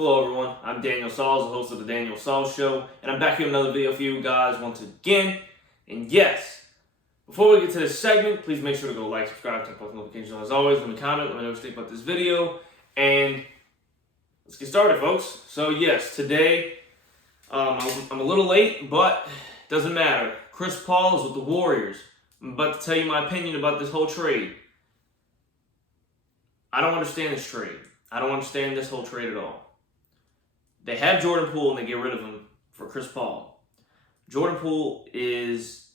Hello everyone, I'm Daniel Sauls, the host of the Daniel Sauls Show, and I'm back here with another video for you guys once again. And yes, before we get to this segment, please make sure to go like, subscribe, turn post notifications on as always, leave me a comment, let me know what you think about this video, and let's get started, folks. So yes, today, I'm a little late, but it doesn't matter. Chris Paul is with the Warriors. I'm about to tell you my opinion about this whole trade. I don't understand this trade. I don't understand this whole trade at all. They have Jordan Poole and they get rid of him for Chris Paul. Jordan Poole is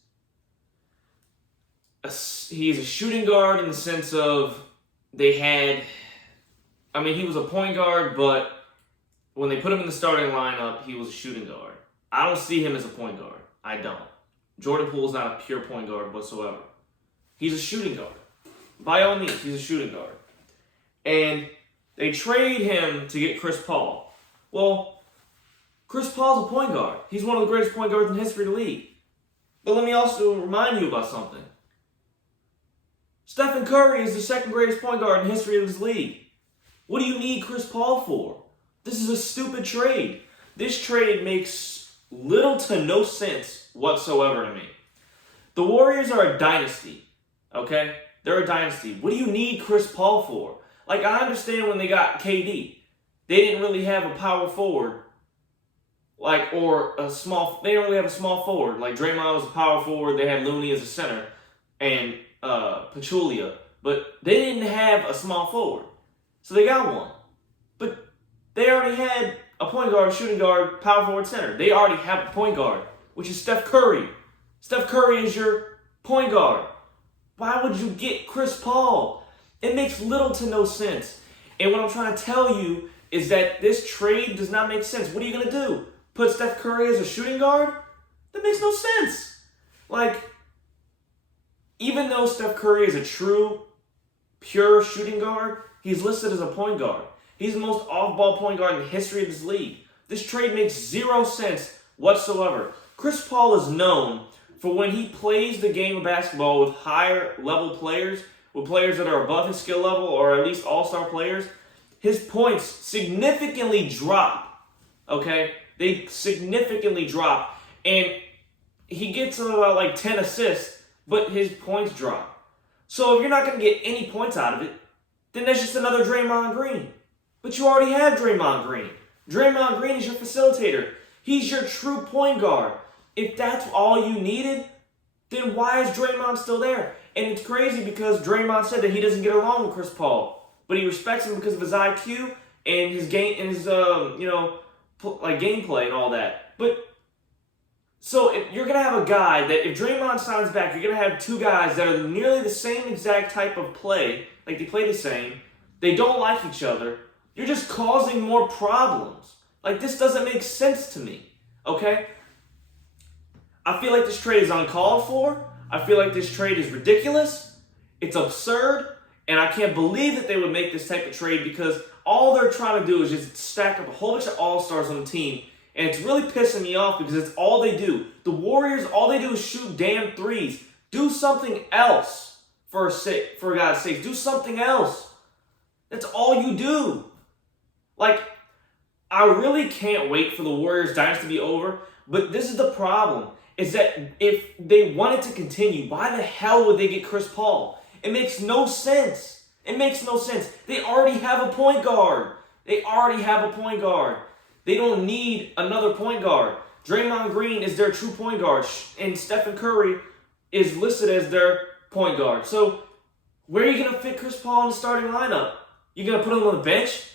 he's a shooting guard in the sense of he was a point guard, but when they put him in the starting lineup, he was a shooting guard. I don't see him as a point guard. I don't. Jordan Poole is not a pure point guard whatsoever. He's a shooting guard. By all means, he's a shooting guard. And they trade him to get Chris Paul. Well, Chris Paul's a point guard. He's one of the greatest point guards in the history of the league. But let me also remind you about something. Stephen Curry is the second greatest point guard in the history of this league. What do you need Chris Paul for? This is a stupid trade. This trade makes little to no sense whatsoever to me. The Warriors are a dynasty, okay? They're a dynasty. What do you need Chris Paul for? Like, I understand when they got KD. They didn't really have a power forward, they didn't really have a small forward. Like, Draymond was a power forward, they had Looney as a center, and Pachulia. But they didn't have a small forward. So they got one. But they already had a point guard, shooting guard, power forward, center. They already have a point guard, which is Steph Curry. Steph Curry is your point guard. Why would you get Chris Paul? It makes little to no sense. And what I'm trying to tell you is that this trade does not make sense. What are you going to do? Put Steph Curry as a shooting guard? That makes no sense. Like, even though Steph Curry is a true, pure shooting guard, he's listed as a point guard. He's the most off-ball point guard in the history of this league. This trade makes zero sense whatsoever. Chris Paul is known for when he plays the game of basketball with higher-level players, with players that are above his skill level or at least all-star players, his points significantly drop, okay? They significantly drop. And he gets about like 10 assists, but his points drop. So if you're not going to get any points out of it, then that's just another Draymond Green. But you already have Draymond Green. Draymond Green is your facilitator. He's your true point guard. If that's all you needed, then why is Draymond still there? And it's crazy because Draymond said that he doesn't get along with Chris Paul, but he respects him because of his IQ and his game and his gameplay and all that. But so if you're gonna have a guy that if Draymond signs back, you're gonna have two guys that are nearly the same exact type of play, like they play the same. They don't like each other. You're just causing more problems. Like, this doesn't make sense to me. Okay? I feel like this trade is uncalled for. I feel like this trade is ridiculous. It's absurd. And I can't believe that they would make this type of trade because all they're trying to do is just stack up a whole bunch of all-stars on the team. And it's really pissing me off because it's all they do. The Warriors, all they do is shoot damn threes. Do something else for God's sake. Do something else. That's all you do. Like, I really can't wait for the Warriors dynasty to be over. But this is the problem. Is that if they wanted to continue, why the hell would they get Chris Paul? It makes no sense. It makes no sense. They already have a point guard. They already have a point guard. They don't need another point guard. Draymond Green is their true point guard, and Stephen Curry is listed as their point guard. So where are you going to fit Chris Paul in the starting lineup? You're going to put him on the bench?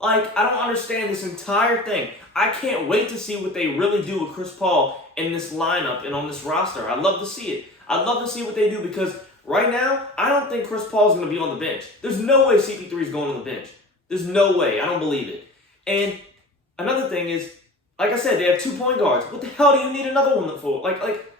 Like, I don't understand this entire thing. I can't wait to see what they really do with Chris Paul in this lineup and on this roster. I'd love to see it. I'd love to see what they do because right now, I don't think Chris Paul is going to be on the bench. There's no way CP3 is going on the bench. There's no way. I don't believe it. And another thing is, like I said, they have 2 point guards. What the hell do you need another one for? Like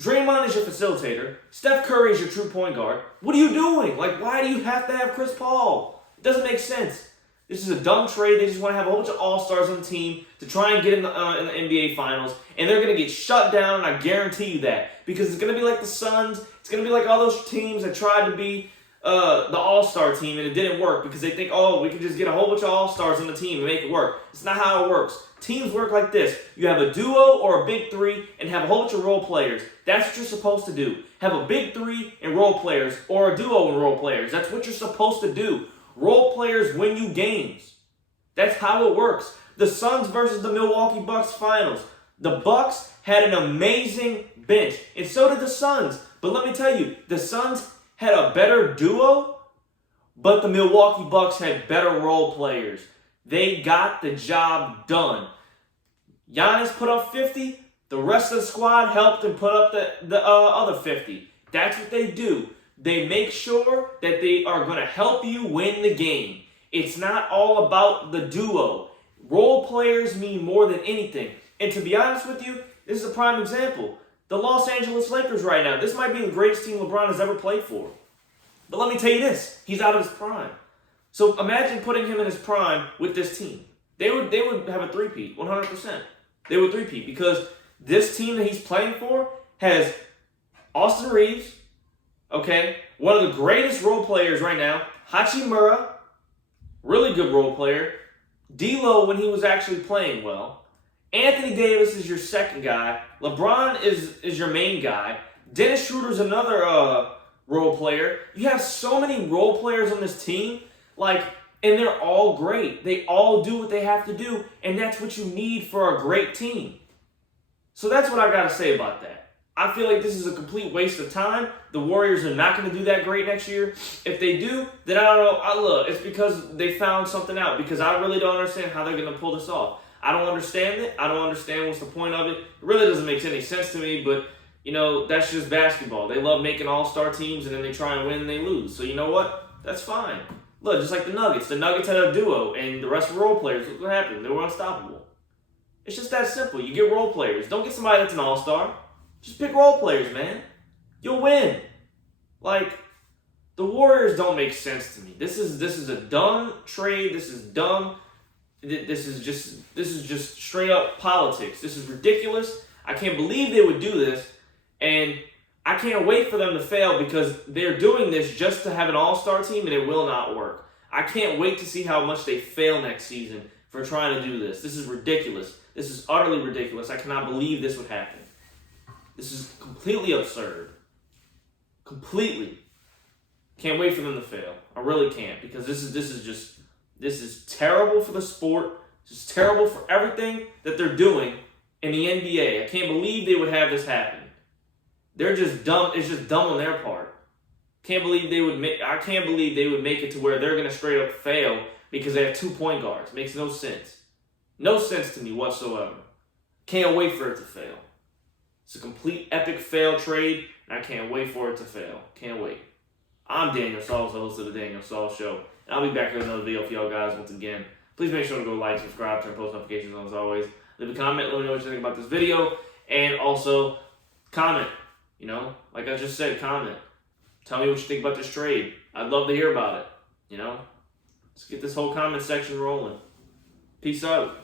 Draymond is your facilitator. Steph Curry is your true point guard. What are you doing? Like, why do you have to have Chris Paul? It doesn't make sense. This is a dumb trade. They just want to have a whole bunch of all-stars on the team to try and get in the NBA Finals. And they're going to get shut down, and I guarantee you that. Because it's going to be like the Suns. It's going to be like all those teams that tried to be the All-Star team and it didn't work because they think, oh, we can just get a whole bunch of All-Stars on the team and make it work. It's not how it works. Teams work like this. You have a duo or a big three and have a whole bunch of role players. That's what you're supposed to do. Have a big three and role players or a duo and role players. That's what you're supposed to do. Role players win you games. That's how it works. The Suns versus the Milwaukee Bucks finals. The Bucks had an amazing bench, and so did the Suns. But let me tell you, the Suns had a better duo, but the Milwaukee Bucks had better role players. They got the job done. Giannis put up 50. The rest of the squad helped him put up the other 50. That's what they do. They make sure that they are going to help you win the game. It's not all about the duo. Role players mean more than anything. And to be honest with you, this is a prime example. The Los Angeles Lakers right now, this might be the greatest team LeBron has ever played for. But let me tell you this, he's out of his prime. So imagine putting him in his prime with this team. They would have a three-peat, 100%. They would three-peat because this team that he's playing for has Austin Reeves, okay, one of the greatest role players right now, Hachimura, really good role player, D'Lo when he was actually playing well, Anthony Davis is your second guy, LeBron is your main guy, Dennis Schroeder's another role player. You have so many role players on this team, and they're all great. They all do what they have to do, and that's what you need for a great team. So that's what I got to say about that. I feel like this is a complete waste of time. The Warriors are not going to do that great next year. If they do, then I don't know. Look, it's because they found something out, because I really don't understand how they're going to pull this off. I don't understand it. I don't understand what's the point of it. It really doesn't make any sense to me, but that's just basketball. They love making all-star teams, and then they try and win and they lose. So you know what? That's fine. Look, just like the Nuggets. The Nuggets had a duo, and the rest were role players. Look what happened. They were unstoppable. It's just that simple. You get role players. Don't get somebody that's an all-star. Just pick role players, man. You'll win. The Warriors don't make sense to me. This is a dumb trade. This is dumb. This is just straight up politics. This is ridiculous. I can't believe they would do this, and I can't wait for them to fail because they're doing this just to have an all-star team, and it will not work. I can't wait to see how much they fail next season for trying to do this. This is ridiculous. This is utterly ridiculous. I cannot believe this would happen. This is completely absurd. Completely. Can't wait for them to fail. I really can't, because this is terrible for the sport. This is terrible for everything that they're doing in the NBA. I can't believe they would have this happen. They're just dumb. It's just dumb on their part. I can't believe they would make it to where they're going to straight up fail because they have 2 point guards. Makes no sense. No sense to me whatsoever. Can't wait for it to fail. It's a complete epic fail trade, and I can't wait for it to fail. Can't wait. I'm Daniel Sauls, the host of the Daniel Sauls Show, and I'll be back with another video for y'all guys once again. Please make sure to go like, subscribe, turn post notifications on as always. Leave a comment, let me know what you think about this video, and also comment. Like I just said, comment. Tell me what you think about this trade. I'd love to hear about it. Let's get this whole comment section rolling. Peace out.